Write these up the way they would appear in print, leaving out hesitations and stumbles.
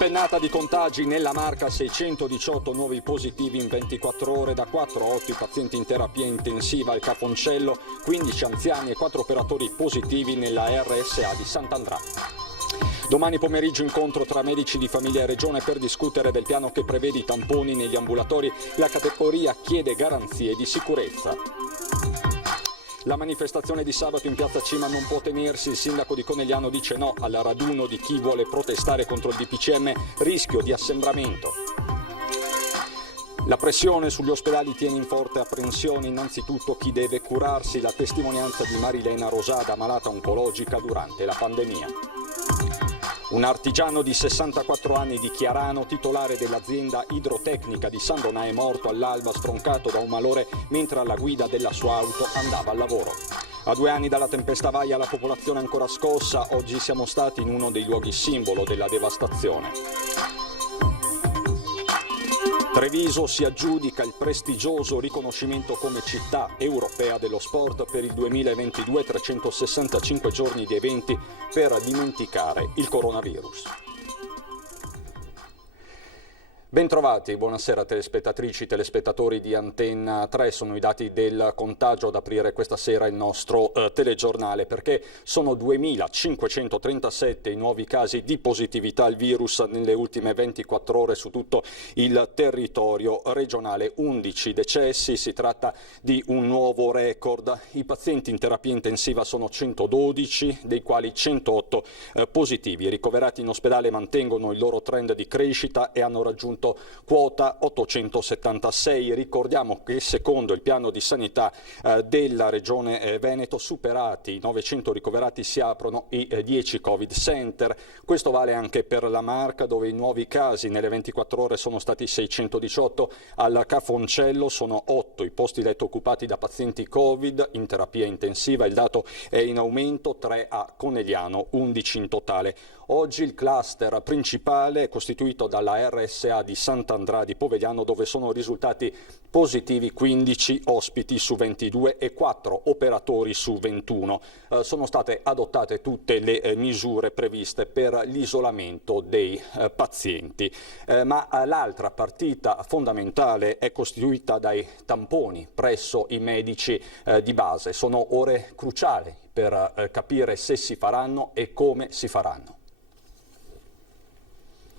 Impennata di contagi nella Marca, 618 nuovi positivi in 24 ore, da 4 a 8 i pazienti in terapia intensiva al Cafoncello, 15 anziani e 4 operatori positivi nella RSA di Sant'Andrà. Domani pomeriggio incontro tra medici di famiglia e regione per discutere del piano che prevede i tamponi negli ambulatori. La categoria chiede garanzie di sicurezza. La manifestazione di sabato in piazza Cima non può tenersi, il sindaco di Conegliano dice no al raduno di chi vuole protestare contro il DPCM, rischio di assembramento. La pressione sugli ospedali tiene in forte apprensione innanzitutto chi deve curarsi, la testimonianza di Marilena Rosada, malata oncologica durante la pandemia. Un artigiano di 64 anni di Chiarano, titolare dell'azienda idrotecnica di San Donà, è morto all'alba stroncato da un malore mentre alla guida della sua auto andava al lavoro. A 2 anni dalla tempesta Vaia la popolazione è ancora scossa, oggi siamo stati in uno dei luoghi simbolo della devastazione. Treviso si aggiudica il prestigioso riconoscimento come città europea dello sport per il 2022, 365 giorni di eventi per dimenticare il coronavirus. Bentrovati, buonasera telespettatrici, telespettatori di Antenna 3, sono i dati del contagio ad aprire questa sera il nostro telegiornale, perché sono 2.537 i nuovi casi di positività al virus nelle ultime 24 ore su tutto il territorio regionale, 11 decessi, si tratta di un nuovo record. I pazienti in terapia intensiva sono 112, dei quali 108 positivi. I ricoverati in ospedale mantengono il loro trend di crescita e hanno raggiunto quota 876. Ricordiamo che secondo il piano di sanità della Regione Veneto, superati i 900 ricoverati, si aprono i 10 Covid Center. Questo vale anche per la Marca, dove i nuovi casi nelle 24 ore sono stati 618. Al Cafoncello sono 8 i posti letto occupati da pazienti Covid in terapia intensiva, il dato è in aumento, 3 a Conegliano, 11 in totale. Oggi il cluster principale è costituito dalla RSA di Sant'Andrà di Povegliano, dove sono risultati positivi 15 ospiti su 22 e 4 operatori su 21. Sono state adottate tutte le misure previste per l'isolamento dei pazienti. Ma l'altra partita fondamentale è costituita dai tamponi presso i medici di base. Sono ore cruciali per capire se si faranno e come si faranno.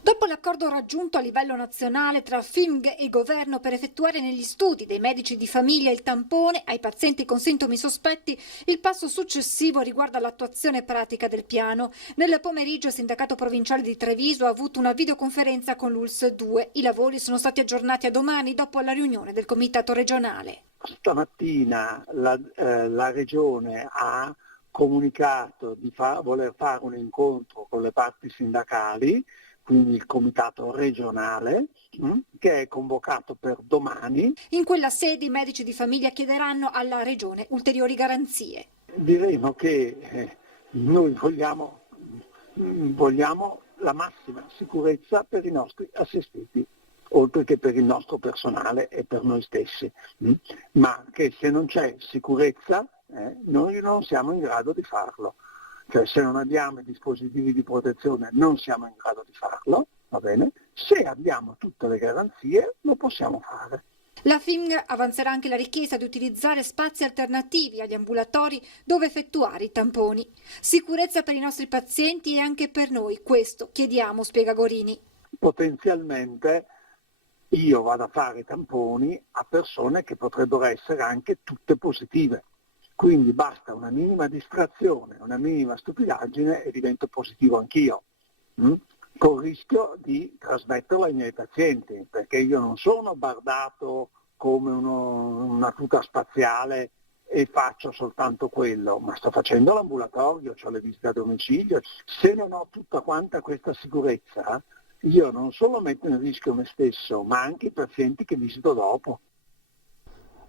Dopo l'accordo raggiunto a livello nazionale tra FIMG e governo per effettuare negli studi dei medici di famiglia il tampone ai pazienti con sintomi sospetti, il passo successivo riguarda l'attuazione pratica del piano. Nel pomeriggio il sindacato provinciale di Treviso ha avuto una videoconferenza con l'ULSS 2. I lavori sono stati aggiornati a domani dopo la riunione del comitato regionale. Stamattina la regione ha comunicato di voler fare un incontro con le parti sindacali, quindi il comitato regionale, che è convocato per domani. In quella sede i medici di famiglia chiederanno alla regione ulteriori garanzie. Diremo che noi vogliamo la massima sicurezza per i nostri assistiti, oltre che per il nostro personale e per noi stessi, ma che se non c'è sicurezza noi non siamo in grado di farlo. Cioè se non abbiamo i dispositivi di protezione non siamo in grado di farlo, va bene? Se abbiamo tutte le garanzie lo possiamo fare. La FIMG avanzerà anche la richiesta di utilizzare spazi alternativi agli ambulatori dove effettuare i tamponi. Sicurezza per i nostri pazienti e anche per noi, questo chiediamo, spiega Gorini. Potenzialmente io vado a fare i tamponi a persone che potrebbero essere anche tutte positive. Quindi basta una minima distrazione, una minima stupidaggine e divento positivo anch'io, con il rischio di trasmetterlo ai miei pazienti, perché io non sono bardato come una tuta spaziale e faccio soltanto quello, ma sto facendo l'ambulatorio, ho le visite a domicilio. Se non ho tutta quanta questa sicurezza, io non solo metto in rischio me stesso, ma anche i pazienti che visito dopo.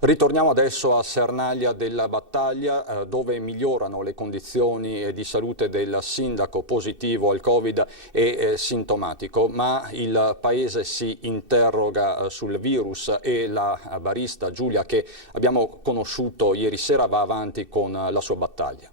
Ritorniamo adesso a Sernaglia della Battaglia, dove migliorano le condizioni di salute del sindaco positivo al Covid e sintomatico, ma il paese si interroga sul virus e la barista Giulia, che abbiamo conosciuto ieri sera, va avanti con la sua battaglia.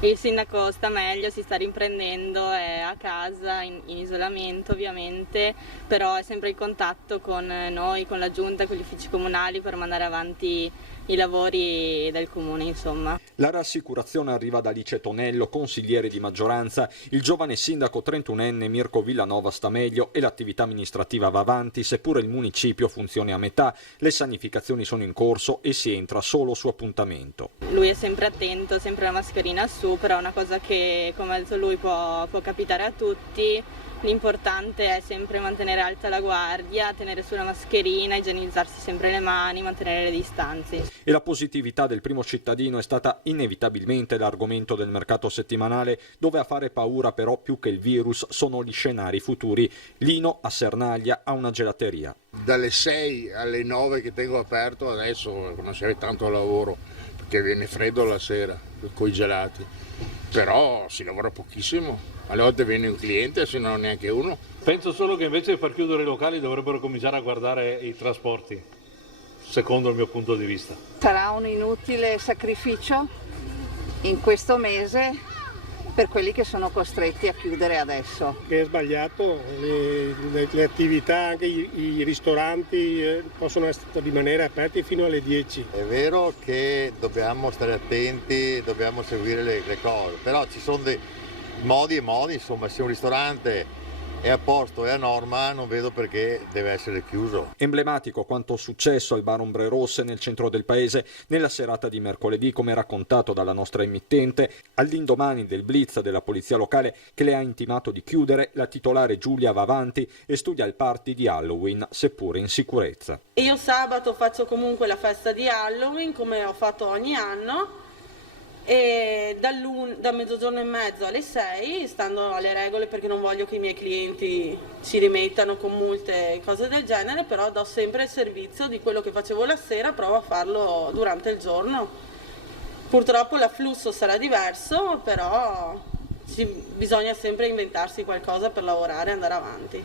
Il sindaco sta meglio, si sta riprendendo, è a casa, in isolamento ovviamente, però è sempre in contatto con noi, con la giunta, con gli uffici comunali per mandare avanti i lavori del comune, insomma. La rassicurazione arriva da Alice Tonello, consigliere di maggioranza. Il giovane sindaco 31enne Mirko Villanova sta meglio e l'attività amministrativa va avanti, seppure il municipio funzioni a metà. Le sanificazioni sono in corso e si entra solo su appuntamento. Lui è sempre attento, sempre la mascherina su, però è una cosa che, come ha detto lui, può capitare a tutti. L'importante è sempre mantenere alta la guardia, tenere sulla mascherina, igienizzarsi sempre le mani, mantenere le distanze. E la positività del primo cittadino è stata inevitabilmente l'argomento del mercato settimanale, dove a fare paura però più che il virus sono gli scenari futuri. Lino a Sernaglia ha una gelateria. Dalle 6 alle 9 che tengo aperto adesso non serve tanto lavoro perché viene freddo la sera con i gelati, però si lavora pochissimo. Alle volte viene un cliente, se non neanche uno. Penso solo che invece di far chiudere i locali dovrebbero cominciare a guardare i trasporti, secondo il mio punto di vista. Sarà un inutile sacrificio in questo mese per quelli che sono costretti a chiudere adesso. Che è sbagliato, le attività, anche i ristoranti possono rimanere aperti fino alle 10. È vero che dobbiamo stare attenti, dobbiamo seguire le cose, però ci sono dei modi e modi, insomma, se un ristorante è a posto, è a norma, non vedo perché deve essere chiuso. Emblematico quanto successo al bar Ombre Rosse nel centro del paese nella serata di mercoledì, come raccontato dalla nostra emittente, all'indomani del blitz della polizia locale che le ha intimato di chiudere. La titolare Giulia va avanti e studia il party di Halloween, seppure in sicurezza. Io sabato faccio comunque la festa di Halloween, come ho fatto ogni anno, e da mezzogiorno e mezzo alle 6, stando alle regole perché non voglio che i miei clienti si rimettano con multe e cose del genere, però do sempre il servizio di quello che facevo la sera, provo a farlo durante il giorno. Purtroppo l'afflusso sarà diverso, però bisogna sempre inventarsi qualcosa per lavorare e andare avanti.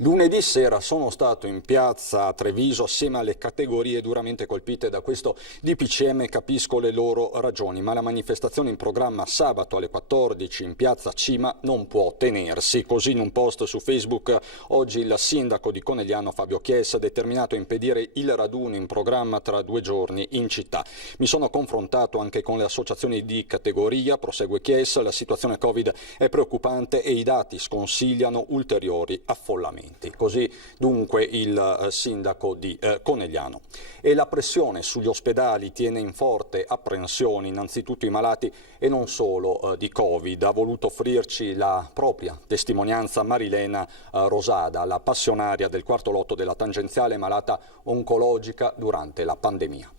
Lunedì sera sono stato in piazza a Treviso assieme alle categorie duramente colpite da questo DPCM, capisco le loro ragioni, ma la manifestazione in programma sabato alle 14 in piazza Cima non può tenersi. Così in un post su Facebook oggi il sindaco di Conegliano Fabio Chies ha determinato a impedire il raduno in programma tra 2 giorni in città. Mi sono confrontato anche con le associazioni di categoria, prosegue Chies, la situazione Covid è preoccupante e i dati sconsigliano ulteriori affollamenti. Così dunque il sindaco di Conegliano. E la pressione sugli ospedali tiene in forte apprensione innanzitutto i malati e non solo di Covid. Ha voluto offrirci la propria testimonianza Marilena Rosada, la passionaria del quarto lotto della tangenziale, malata oncologica durante la pandemia.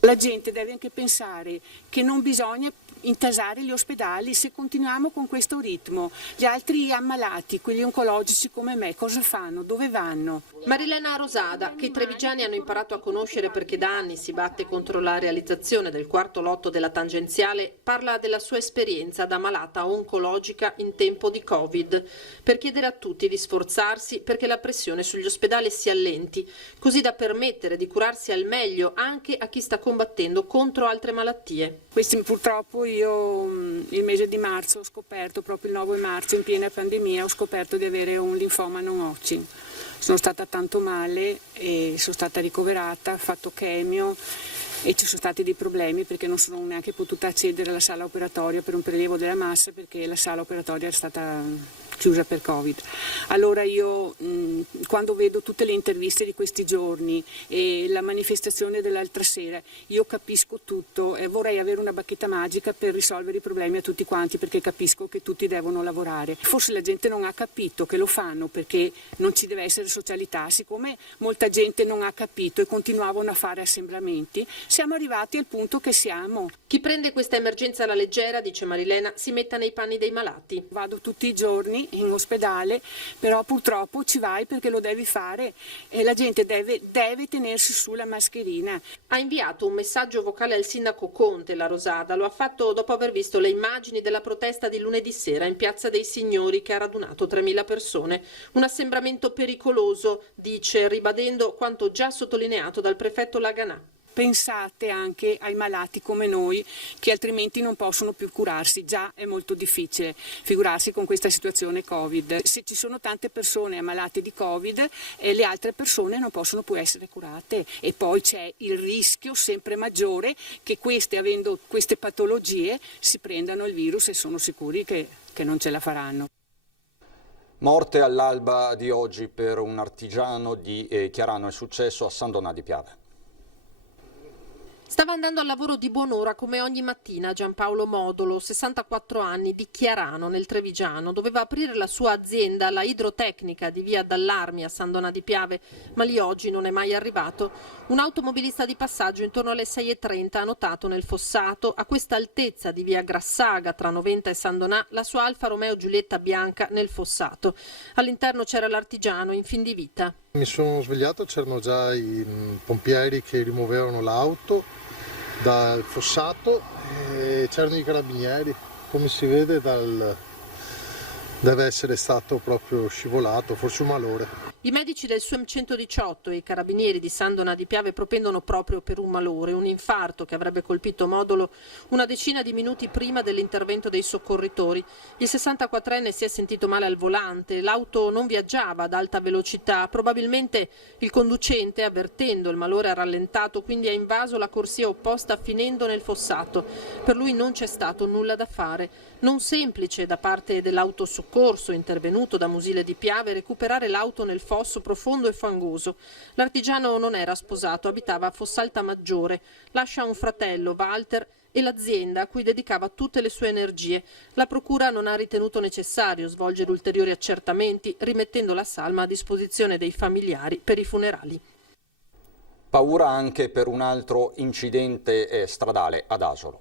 La gente deve anche pensare che non bisogna intasare gli ospedali se continuiamo con questo ritmo. Gli altri ammalati, quelli oncologici come me, cosa fanno? Dove vanno? Marilena Rosada, che i trevigiani hanno imparato a conoscere perché da anni si batte contro la realizzazione del quarto lotto della tangenziale, parla della sua esperienza da malata oncologica in tempo di Covid, per chiedere a tutti di sforzarsi perché la pressione sugli ospedali si allenti, così da permettere di curarsi al meglio anche a chi sta combattendo contro altre malattie. Purtroppo io il mese di marzo ho scoperto, proprio il 9 marzo in piena pandemia, ho scoperto di avere un linfoma non Hodgkin. Sono stata tanto male e sono stata ricoverata, ho fatto chemio e ci sono stati dei problemi perché non sono neanche potuta accedere alla sala operatoria per un prelievo della massa perché la sala operatoria è stata chiusa per Covid. Allora io quando vedo tutte le interviste di questi giorni e la manifestazione dell'altra sera, io capisco tutto e vorrei avere una bacchetta magica per risolvere i problemi a tutti quanti perché capisco che tutti devono lavorare. Forse la gente non ha capito che lo fanno perché non ci deve essere socialità, siccome molta gente non ha capito e continuavano a fare assemblamenti, siamo arrivati al punto che siamo. Chi prende questa emergenza alla leggera, dice Marilena, si metta nei panni dei malati. Vado tutti i giorni in ospedale, però purtroppo ci vai perché lo devi fare e la gente deve tenersi su la mascherina. Ha inviato un messaggio vocale al sindaco Conte, la Rosada, lo ha fatto dopo aver visto le immagini della protesta di lunedì sera in Piazza dei Signori che ha radunato 3.000 persone. Un assembramento pericoloso, dice, ribadendo quanto già sottolineato dal prefetto Laganà. pensate anche ai malati come noi che altrimenti non possono più curarsi, già è molto difficile figurarsi con questa situazione Covid. Se ci sono tante persone ammalate di Covid, le altre persone non possono più essere curate e poi c'è il rischio sempre maggiore che queste, avendo queste patologie, si prendano il virus e sono sicuri che non ce la faranno. Morte all'alba di oggi per un artigiano di Chiarano, è successo a San Donà di Piave. Stava andando al lavoro di buon'ora come ogni mattina Giampaolo Modolo, 64 anni, di Chiarano nel Trevigiano. Doveva aprire la sua azienda, la idrotecnica di via Dallarmi a San Donà di Piave, ma lì oggi non è mai arrivato. Un automobilista di passaggio intorno alle 6:30 ha notato nel fossato, a questa altezza di via Grassaga tra Noventa e San Donà, la sua Alfa Romeo Giulietta bianca nel fossato. All'interno c'era l'artigiano in fin di vita. Mi sono svegliato, c'erano già i pompieri che rimuovevano l'auto dal fossato e c'erano i carabinieri. Come si vede deve essere stato proprio scivolato, forse un malore. I medici del SUEM 118 e i carabinieri di San Donà di Piave propendono proprio per un malore, un infarto che avrebbe colpito Modolo una decina di minuti prima dell'intervento dei soccorritori. Il 64enne si è sentito male al volante, l'auto non viaggiava ad alta velocità, probabilmente il conducente, avvertendo il malore, ha rallentato, quindi ha invaso la corsia opposta finendo nel fossato. Per lui non c'è stato nulla da fare. Non semplice da parte dell'autosoccorso intervenuto da Musile di Piave recuperare l'auto nel fosso profondo e fangoso. L'artigiano non era sposato, abitava a Fossalta Maggiore, lascia un fratello, Walter, e l'azienda a cui dedicava tutte le sue energie. La procura non ha ritenuto necessario svolgere ulteriori accertamenti, rimettendo la salma a disposizione dei familiari per i funerali. Paura anche per un altro incidente stradale ad Asolo.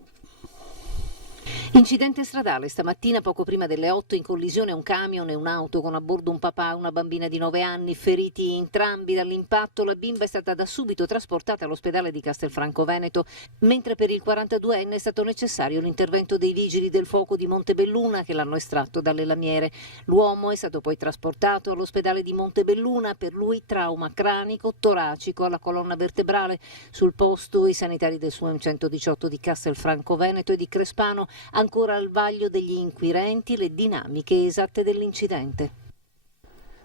Incidente stradale stamattina poco prima delle 8, in collisione un camion e un'auto con a bordo un papà e una bambina di 9 anni, feriti entrambi dall'impatto. La bimba è stata da subito trasportata all'ospedale di Castelfranco Veneto, mentre per il 42enne è stato necessario l'intervento dei vigili del fuoco di Montebelluna che l'hanno estratto dalle lamiere. L'uomo è stato poi trasportato all'ospedale di Montebelluna, per lui trauma cranico, toracico alla colonna vertebrale. Sul posto i sanitari del SUEM 118 di Castelfranco Veneto e di Crespano. Ancora al vaglio degli inquirenti le dinamiche esatte dell'incidente.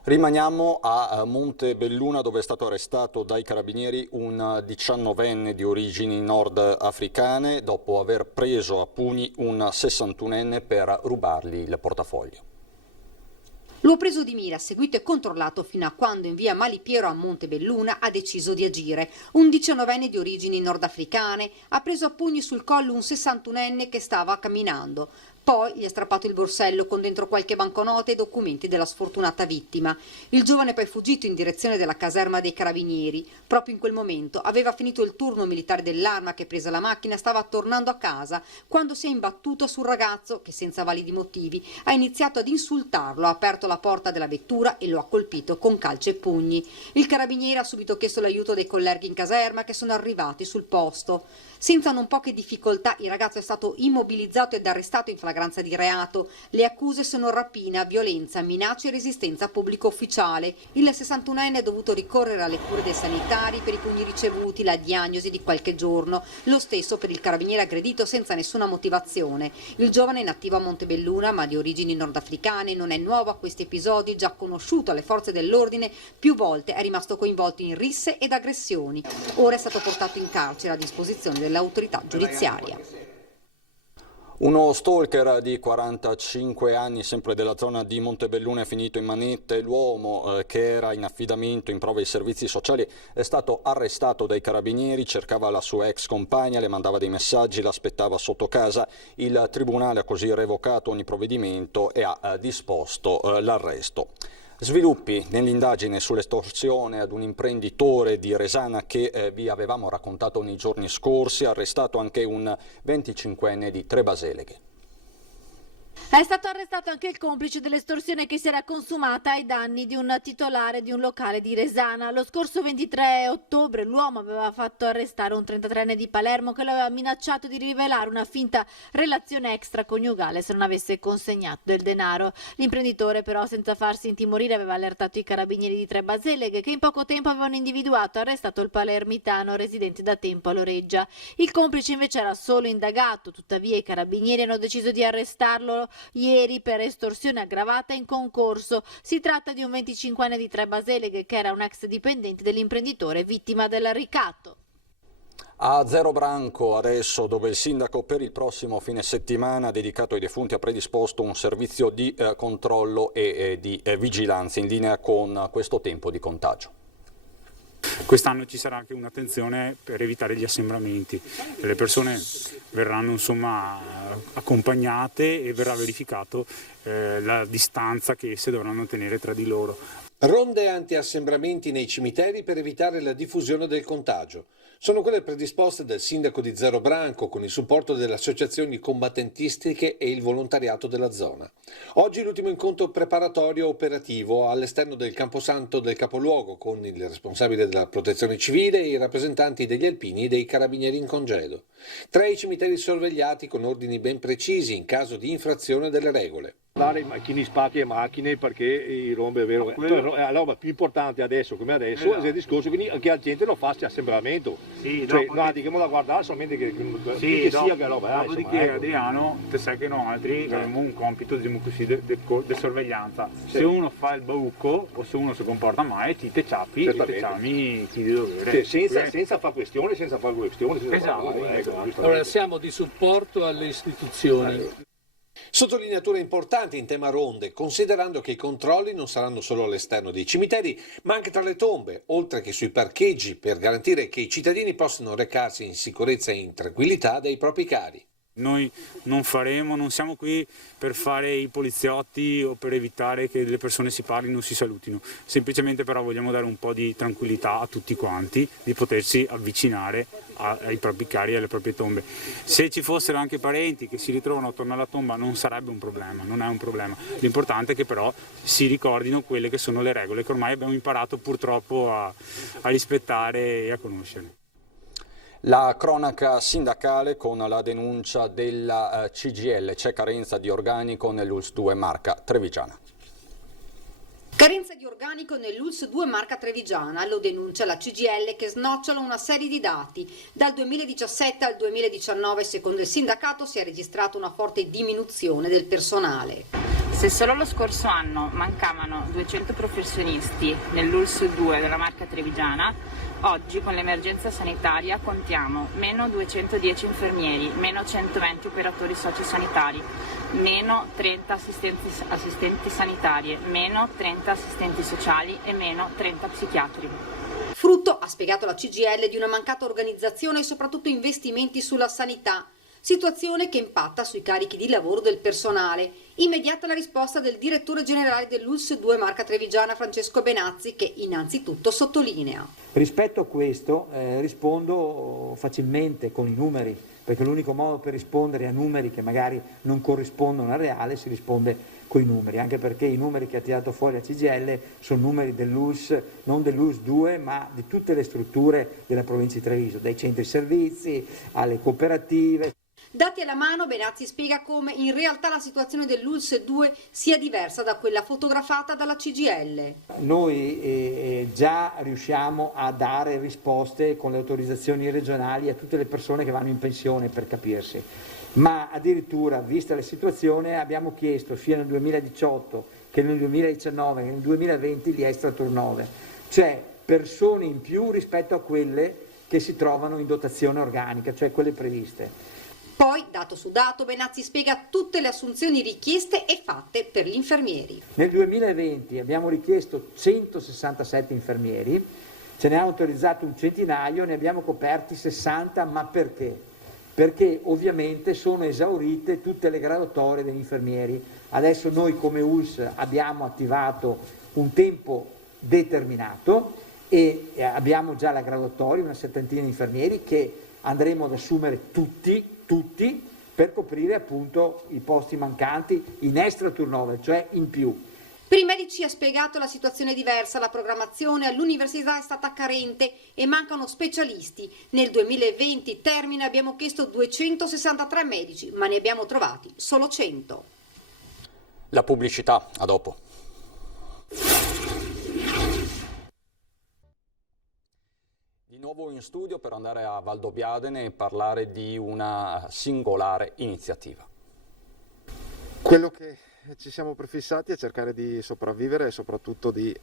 Rimaniamo a Montebelluna, dove è stato arrestato dai carabinieri un 19enne di origini nordafricane dopo aver preso a pugni un 61enne per rubargli il portafoglio. Lo ha preso di mira, seguito e controllato fino a quando in via Malipiero a Montebelluna ha deciso di agire. Un 19enne di origini nordafricane ha preso a pugni sul collo un 61enne che stava camminando. Poi gli ha strappato il borsello con dentro qualche banconote e documenti della sfortunata vittima. Il giovane poi è fuggito in direzione della caserma dei carabinieri. Proprio in quel momento aveva finito il turno militare dell'arma che, presa la macchina, stava tornando a casa quando si è imbattuto sul ragazzo che, senza validi motivi, ha iniziato ad insultarlo, ha aperto la porta della vettura e lo ha colpito con calci e pugni. Il carabiniere ha subito chiesto l'aiuto dei colleghi in caserma che sono arrivati sul posto. Senza non poche difficoltà il ragazzo è stato immobilizzato ed arrestato in flagranza di reato. Le accuse sono rapina, violenza, minacce e resistenza a pubblico ufficiale. Il 61enne è dovuto ricorrere alle cure dei sanitari per i pugni ricevuti, la diagnosi di qualche giorno. Lo stesso per il carabiniere aggredito senza nessuna motivazione. Il giovane è nativo a Montebelluna ma di origini nordafricane, non è nuovo a questi episodi, già conosciuto alle forze dell'ordine, più volte è rimasto coinvolto in risse ed aggressioni. Ora è stato portato in carcere a disposizione dell'autorità giudiziaria. Uno stalker di 45 anni, sempre della zona di Montebelluna, è finito in manette. L'uomo, che era in affidamento in prova ai servizi sociali, è stato arrestato dai carabinieri, cercava la sua ex compagna, le mandava dei messaggi, l'aspettava sotto casa. Il tribunale ha così revocato ogni provvedimento e ha disposto l'arresto. Sviluppi nell'indagine sull'estorsione ad un imprenditore di Resana che vi avevamo raccontato nei giorni scorsi, arrestato anche un 25enne di Trebaseleghe. È stato arrestato anche il complice dell'estorsione che si era consumata ai danni di un titolare di un locale di Resana. Lo scorso 23 ottobre l'uomo aveva fatto arrestare un 33enne di Palermo che lo aveva minacciato di rivelare una finta relazione extraconiugale se non avesse consegnato del denaro. L'imprenditore però, senza farsi intimorire, aveva allertato i carabinieri di Tre Baseleghe che in poco tempo avevano individuato e arrestato il palermitano residente da tempo a Loreggia. Il complice invece era solo indagato, tuttavia i carabinieri hanno deciso di arrestarlo ieri per estorsione aggravata in concorso. Si tratta di un 25enne di Tre Baseleghe che era un ex dipendente dell'imprenditore vittima del ricatto. A Zero Branco adesso, dove il sindaco per il prossimo fine settimana dedicato ai defunti ha predisposto un servizio di controllo e di vigilanza in linea con questo tempo di contagio. Quest'anno ci sarà anche un'attenzione per evitare gli assembramenti. Le persone verranno accompagnate e verrà verificato la distanza che esse dovranno tenere tra di loro. Ronde anti-assembramenti nei cimiteri per evitare la diffusione del contagio. Sono quelle predisposte dal sindaco di Zero Branco con il supporto delle associazioni combattentistiche e il volontariato della zona. Oggi l'ultimo incontro preparatorio operativo all'esterno del Camposanto del capoluogo con il responsabile della protezione civile e i rappresentanti degli alpini e dei carabinieri in congedo. 3 i cimiteri sorvegliati con ordini ben precisi in caso di infrazione delle regole. Dare chi spacchi le macchine perché i rompe è vero. La roba più importante adesso come adesso è il discorso quindi che la gente lo faccia assembramento. Sì, cioè, no, che da guardare solamente che sia che roba. Dopodiché Adriano, te sai che noi altri abbiamo un compito di sorveglianza. Sì. Se uno fa il baucco o se uno si comporta male, ti te ciappi e te chiami chi di dovere. Sì, senza fare questioni, Esatto. Allora siamo di supporto alle istituzioni. Sottolineature importanti in tema ronde, considerando che i controlli non saranno solo all'esterno dei cimiteri, ma anche tra le tombe, oltre che sui parcheggi, per garantire che i cittadini possano recarsi in sicurezza e in tranquillità dai propri cari. Noi non siamo qui per fare i poliziotti o per evitare che le persone si parlino o si salutino, semplicemente però vogliamo dare un po' di tranquillità a tutti quanti, di potersi avvicinare ai propri cari e alle proprie tombe. Se ci fossero anche parenti che si ritrovano attorno alla tomba non sarebbe un problema, non è un problema. L'importante è che però si ricordino quelle che sono le regole che ormai abbiamo imparato purtroppo a rispettare e a conoscere. La cronaca sindacale con la denuncia della CGIL, c'è carenza di organico nell'ULSS 2 Marca Trevigiana. Carenza di organico nell'ULSS 2 Marca Trevigiana, lo denuncia la CGIL che snocciola una serie di dati. Dal 2017 al 2019, secondo il sindacato, si è registrata una forte diminuzione del personale. Se solo lo scorso anno mancavano 200 professionisti nell'ULSS 2 della Marca Trevigiana, oggi con l'emergenza sanitaria contiamo meno 210 infermieri, meno 120 operatori sociosanitari, meno 30 assistenti sanitarie, meno 30 assistenti sociali e meno 30 psichiatri. Frutto, ha spiegato la CGIL, di una mancata organizzazione e soprattutto investimenti sulla sanità. Situazione che impatta sui carichi di lavoro del personale. Immediata la risposta del direttore generale dell'ULSS 2 Marca Trevigiana, Francesco Benazzi, che innanzitutto sottolinea. Rispetto a questo rispondo facilmente con i numeri, perché l'unico modo per rispondere a numeri che magari non corrispondono al reale si risponde con i numeri, anche perché i numeri che ha tirato fuori la CGIL sono numeri dell'ULSS, non dell'ULSS 2, ma di tutte le strutture della provincia di Treviso, dai centri servizi alle cooperative. Dati alla mano, Benazzi spiega come in realtà la situazione dell'ULSS 2 sia diversa da quella fotografata dalla CGIL. Noi già riusciamo a dare risposte con le autorizzazioni regionali a tutte le persone che vanno in pensione, per capirsi, ma addirittura, vista la situazione, abbiamo chiesto sia nel 2018 che nel 2019 che nel 2020 gli extra turnover, cioè persone in più rispetto a quelle che si trovano in dotazione organica, cioè quelle previste. Poi, dato su dato, Benazzi spiega tutte le assunzioni richieste e fatte per gli infermieri. Nel 2020 abbiamo richiesto 167 infermieri, ce ne ha autorizzato un centinaio, ne abbiamo coperti 60, ma perché? Perché ovviamente sono esaurite tutte le graduatorie degli infermieri. Adesso noi come ULSS abbiamo attivato un tempo determinato e abbiamo già la graduatoria, una settantina di infermieri che andremo ad assumere tutti per coprire appunto i posti mancanti in extra turnover, cioè in più. Per i medici ha spiegato la situazione diversa, la programmazione all'università è stata carente e mancano specialisti. Nel 2020 termine abbiamo chiesto 263 medici, ma ne abbiamo trovati solo 100. La pubblicità, a dopo. Di nuovo in studio per andare a Valdobbiadene e parlare di una singolare iniziativa. Quello che ci siamo prefissati è cercare di sopravvivere e soprattutto di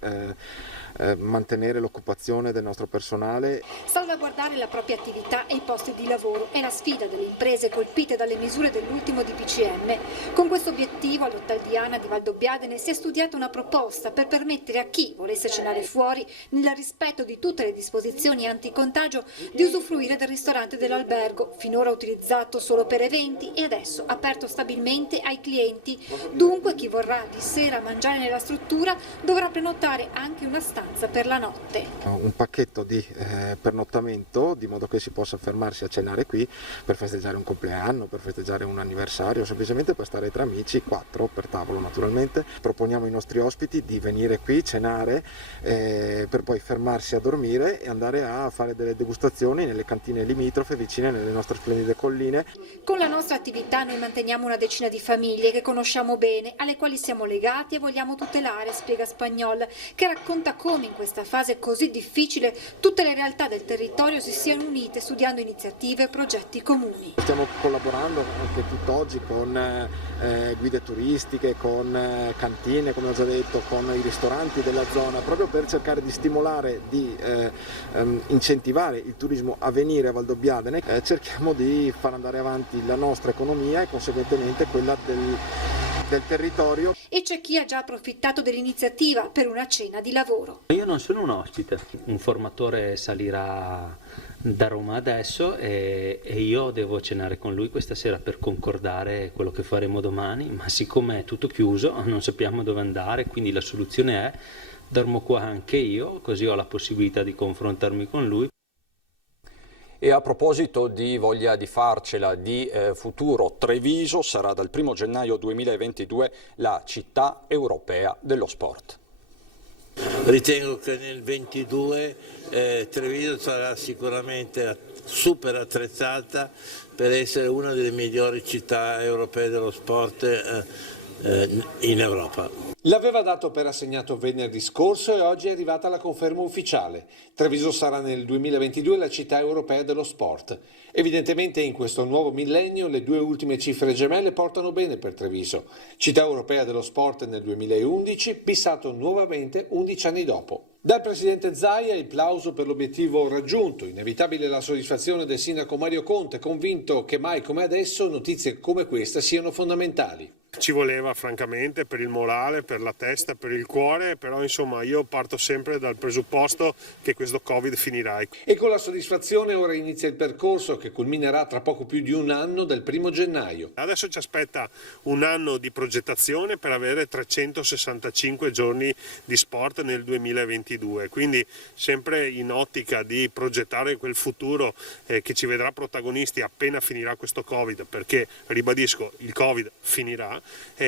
mantenere l'occupazione del nostro personale. Salvaguardare la propria attività e i posti di lavoro è la sfida delle imprese colpite dalle misure dell'ultimo DPCM. Con questo obiettivo all'Hotel Diana di Valdobbiadene si è studiata una proposta per permettere a chi volesse cenare fuori, nel rispetto di tutte le disposizioni anticontagio, di usufruire del ristorante dell'albergo, finora utilizzato solo per eventi e adesso aperto stabilmente ai clienti. Dunque chi vorrà di sera mangiare nella struttura dovrà prenotare anche una stanza per la notte. Un pacchetto di pernottamento, di modo che si possa fermarsi a cenare qui per festeggiare un compleanno, per festeggiare un anniversario, semplicemente per stare tra amici, 4 per tavolo naturalmente. Proponiamo ai nostri ospiti di venire qui, cenare, per poi fermarsi a dormire e andare a fare delle degustazioni nelle cantine limitrofe vicine nelle nostre splendide colline. Con la nostra attività noi manteniamo una decina di famiglie che conosciamo bene, alle quali siamo legati e vogliamo tutelare, spiega Spagnol, che racconta come in questa fase così difficile tutte le realtà del territorio si siano unite studiando iniziative e progetti comuni. Stiamo collaborando anche tutt'oggi con guide turistiche, con cantine, come ho già detto, con i ristoranti della zona, proprio per cercare di stimolare, di incentivare il turismo a venire a Valdobbiadene. Cerchiamo di far andare avanti la nostra economia e conseguentemente quella del territorio. E c'è chi ha già approfittato dell'iniziativa per una cena di lavoro. Io non sono un ospite, un formatore salirà da Roma adesso e io devo cenare con lui questa sera per concordare quello che faremo domani, ma siccome è tutto chiuso non sappiamo dove andare, quindi la soluzione è dormo qua anche io, così ho la possibilità di confrontarmi con lui. E a proposito di voglia di farcela, di futuro, Treviso sarà dal 1 gennaio 2022 la città europea dello sport. Ritengo che nel 2022 Treviso sarà sicuramente super attrezzata per essere una delle migliori città europee dello sport in Europa. L'aveva dato per assegnato venerdì scorso e oggi è arrivata la conferma ufficiale. Treviso sarà nel 2022 la città europea dello sport. Evidentemente in questo nuovo millennio le due ultime cifre gemelle portano bene per Treviso. Città europea dello sport nel 2011, bissato nuovamente 11 anni dopo. Dal presidente Zaia il plauso per l'obiettivo raggiunto, inevitabile la soddisfazione del sindaco Mario Conte, convinto che mai come adesso notizie come questa siano fondamentali. Ci voleva francamente per il morale, per la testa, per il cuore, però insomma io parto sempre dal presupposto che questo Covid finirà. E con la soddisfazione ora inizia il percorso che culminerà tra poco più di un anno dal 1 gennaio. Adesso ci aspetta un anno di progettazione per avere 365 giorni di sport nel 2022, quindi sempre in ottica di progettare quel futuro che ci vedrà protagonisti appena finirà questo Covid, perché ribadisco il Covid finirà.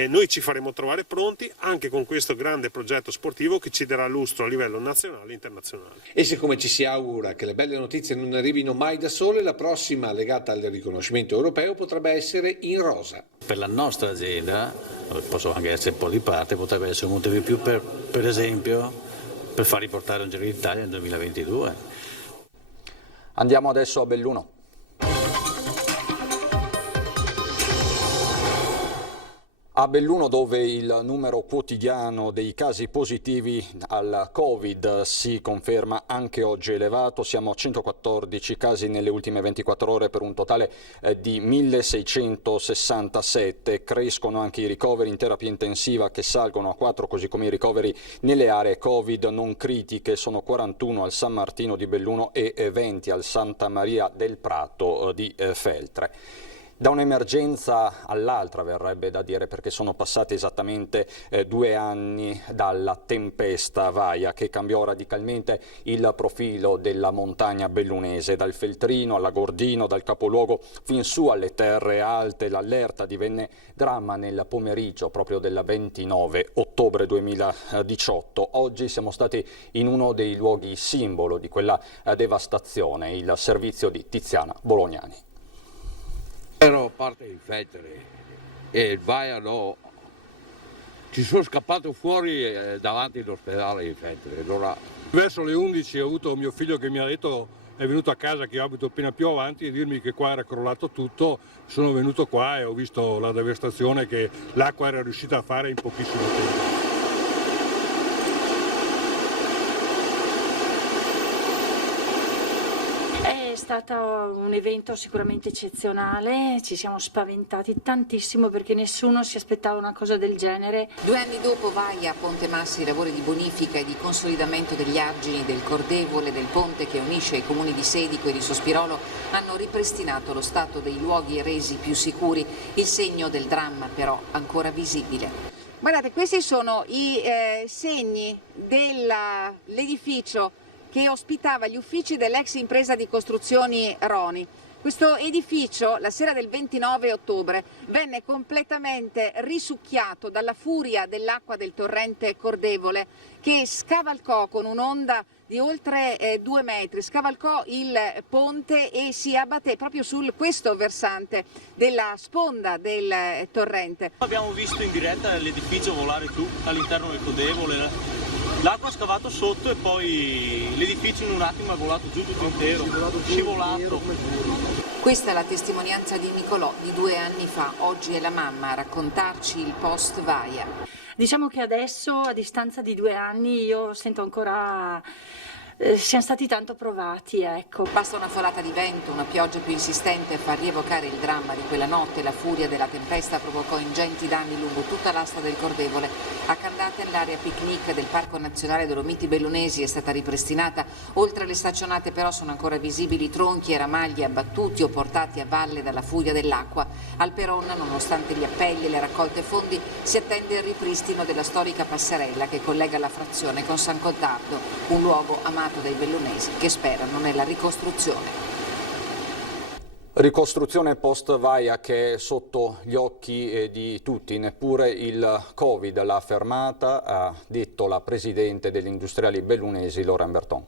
Noi ci faremo trovare pronti anche con questo grande progetto sportivo che ci darà lustro a livello nazionale e internazionale. E siccome ci si augura che le belle notizie non arrivino mai da sole, la prossima legata al riconoscimento europeo potrebbe essere in rosa. Per la nostra azienda, posso anche essere un po' di parte, potrebbe essere un motivo di più per esempio per far riportare un Giro d'Italia nel 2022. Andiamo adesso a Belluno. A Belluno, dove il numero quotidiano dei casi positivi al Covid si conferma anche oggi elevato, siamo a 114 casi nelle ultime 24 ore per un totale di 1667, crescono anche i ricoveri in terapia intensiva che salgono a 4, così come i ricoveri nelle aree Covid non critiche, sono 41 al San Martino di Belluno e 20 al Santa Maria del Prato di Feltre. Da un'emergenza all'altra verrebbe da dire, perché sono passati esattamente 2 anni dalla tempesta Vaia che cambiò radicalmente il profilo della montagna bellunese, dal Feltrino alla Gordino, dal capoluogo fin su alle terre alte. L'allerta divenne dramma nel pomeriggio proprio del 29 ottobre 2018. Oggi siamo stati in uno dei luoghi simbolo di quella devastazione, il servizio di Tiziana Bolognani. Ero parte di Feltre e il Vaia no, ci sono scappato fuori davanti all'ospedale di Feltre. Allora... Verso le 11 ho avuto mio figlio che mi ha detto, è venuto a casa che io abito appena più avanti, e dirmi che qua era crollato tutto. Sono venuto qua e ho visto la devastazione che l'acqua era riuscita a fare in pochissimo tempo. È stato un evento sicuramente eccezionale, ci siamo spaventati tantissimo perché nessuno si aspettava una cosa del genere. 2 anni dopo Vaia, Ponte Massi, i lavori di bonifica e di consolidamento degli argini del Cordevole, del ponte che unisce i comuni di Sedico e di Sospirolo, hanno ripristinato lo stato dei luoghi resi più sicuri, il segno del dramma però ancora visibile. Guardate, questi sono i segni dell'edificio che ospitava gli uffici dell'ex impresa di costruzioni Roni. Questo edificio, la sera del 29 ottobre, venne completamente risucchiato dalla furia dell'acqua del torrente Cordevole, che scavalcò con un'onda di oltre 2 metri, scavalcò il ponte e si abbatté proprio su questo versante della sponda del torrente. Abbiamo visto in diretta l'edificio volare giù all'interno del Cordevole. L'acqua ha scavato sotto e poi l'edificio in un attimo è volato giù tutto intero, scivolato. Questa è la testimonianza di Nicolò di 2 anni fa. Oggi è la mamma a raccontarci il post Vaia. Diciamo che adesso, a distanza di 2 anni, io sento ancora... siamo stati tanto provati, ecco. Basta una folata di vento, una pioggia più insistente a far rievocare il dramma di quella notte. La furia della tempesta provocò ingenti danni lungo tutta l'asta del Cordevole. A Candaten l'area picnic del Parco Nazionale Dolomiti Bellunesi è stata ripristinata. Oltre le staccionate però sono ancora visibili tronchi e ramagli abbattuti o portati a valle dalla furia dell'acqua. Al Peron, nonostante gli appelli e le raccolte fondi, si attende il ripristino della storica passerella che collega la frazione con San Cottardo, un luogo amato dai bellunesi che sperano nella ricostruzione. Ricostruzione post-Vaia che è sotto gli occhi di tutti, neppure il Covid l'ha fermata, ha detto la presidente degli industriali bellunesi Laurent Berton.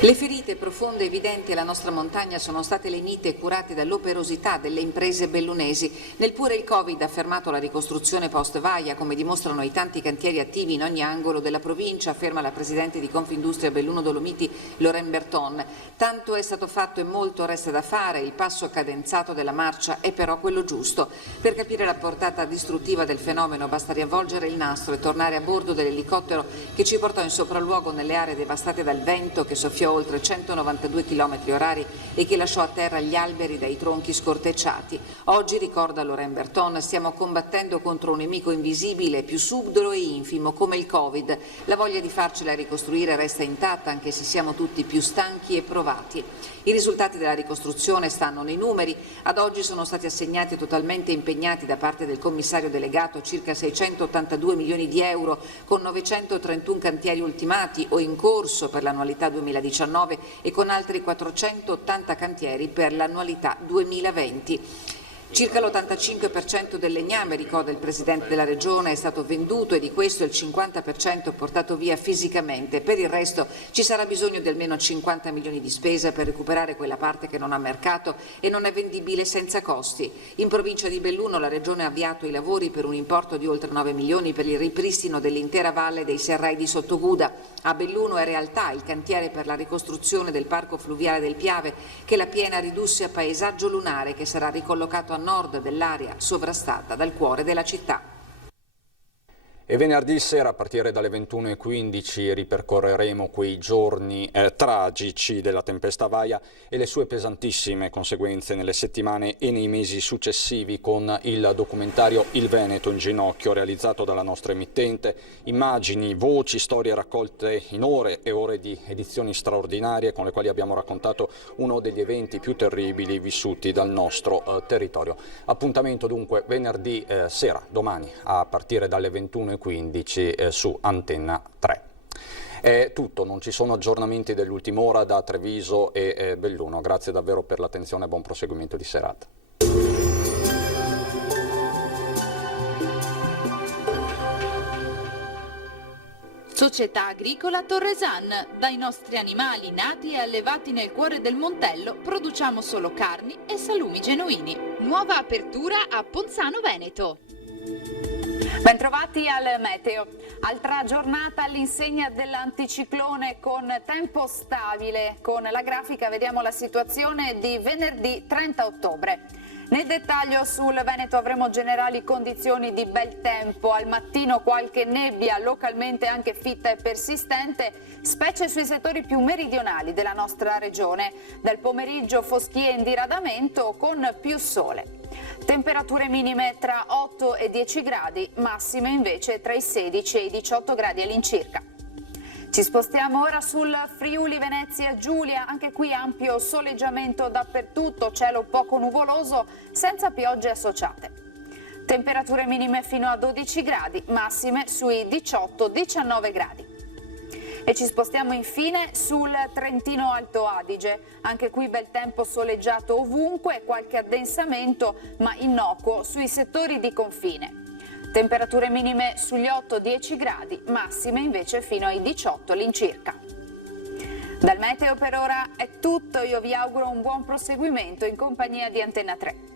Le ferite profonde e evidenti alla nostra montagna sono state lenite e curate dall'operosità delle imprese bellunesi. Neppure il Covid ha fermato la ricostruzione post-Vaia, come dimostrano i tanti cantieri attivi in ogni angolo della provincia, afferma la presidente di Confindustria Belluno Dolomiti Laurent Berton. Tanto è stato fatto e molto resta da fare, il passo cadenzato della marcia è però quello giusto. Per capire la portata distruttiva del fenomeno basta riavvolgere il nastro e tornare a bordo dell'elicottero che ci portò in sopralluogo nelle aree devastate dal vento che soffiò oltre 192 km/h e che lasciò a terra gli alberi dai tronchi scortecciati. Oggi, ricorda Laurent Berton, stiamo combattendo contro un nemico invisibile, più subdolo e infimo come il Covid. La voglia di farcela ricostruire resta intatta anche se siamo tutti più stanchi e provati. I risultati della ricostruzione stanno nei numeri. Ad oggi sono stati assegnati e totalmente impegnati da parte del commissario delegato circa 682 milioni di euro, con 931 cantieri ultimati o in corso per l'annualità 2019 e con altri 480 cantieri per l'annualità 2020. Circa l'85% del legname, ricorda il Presidente della Regione, è stato venduto e di questo il 50% portato via fisicamente. Per il resto ci sarà bisogno di almeno 50 milioni di spesa per recuperare quella parte che non ha mercato e non è vendibile senza costi. In provincia di Belluno la Regione ha avviato i lavori per un importo di oltre 9 milioni per il ripristino dell'intera valle dei Serrai di Sottoguda. A Belluno è realtà il cantiere per la ricostruzione del parco fluviale del Piave che la piena ridusse a paesaggio lunare che sarà ricollocato a nord dell'area sovrastata dal cuore della città. E venerdì sera a partire dalle 21:15 ripercorreremo quei giorni tragici della tempesta Vaia e le sue pesantissime conseguenze nelle settimane e nei mesi successivi con il documentario Il Veneto in ginocchio realizzato dalla nostra emittente. Immagini, voci, storie raccolte in ore e ore di edizioni straordinarie con le quali abbiamo raccontato uno degli eventi più terribili vissuti dal nostro territorio. Appuntamento dunque venerdì sera, domani a partire dalle 21:15 su Antenna 3. È tutto, non ci sono aggiornamenti dell'ultima ora da Treviso e Belluno. Grazie davvero per l'attenzione e buon proseguimento di serata. Società Agricola Torresan. Dai nostri animali nati e allevati nel cuore del Montello produciamo solo carni e salumi genuini. Nuova apertura a Ponzano Veneto. Bentrovati al meteo. Altra giornata all'insegna dell'anticiclone con tempo stabile. Con la grafica vediamo la situazione di venerdì 30 ottobre. Nel dettaglio sul Veneto avremo generali condizioni di bel tempo, al mattino qualche nebbia localmente anche fitta e persistente, specie sui settori più meridionali della nostra regione. Dal pomeriggio foschie in diradamento con più sole. Temperature minime tra 8 e 10 gradi, massime invece tra i 16 e i 18 gradi all'incirca. Ci spostiamo ora sul Friuli Venezia Giulia, anche qui ampio soleggiamento dappertutto, cielo poco nuvoloso, senza piogge associate. Temperature minime fino a 12 gradi, massime sui 18-19 gradi. E ci spostiamo infine sul Trentino Alto Adige, anche qui bel tempo soleggiato ovunque, qualche addensamento ma innocuo sui settori di confine. Temperature minime sugli 8-10 gradi, massime invece fino ai 18 all'incirca. Dal meteo per ora è tutto, io vi auguro un buon proseguimento in compagnia di Antenna 3.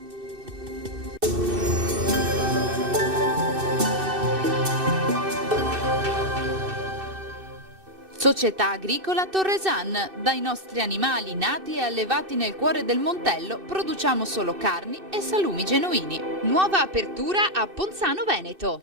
Società Agricola Torresan. Dai nostri animali nati e allevati nel cuore del Montello produciamo solo carni e salumi genuini. Nuova apertura a Ponzano Veneto.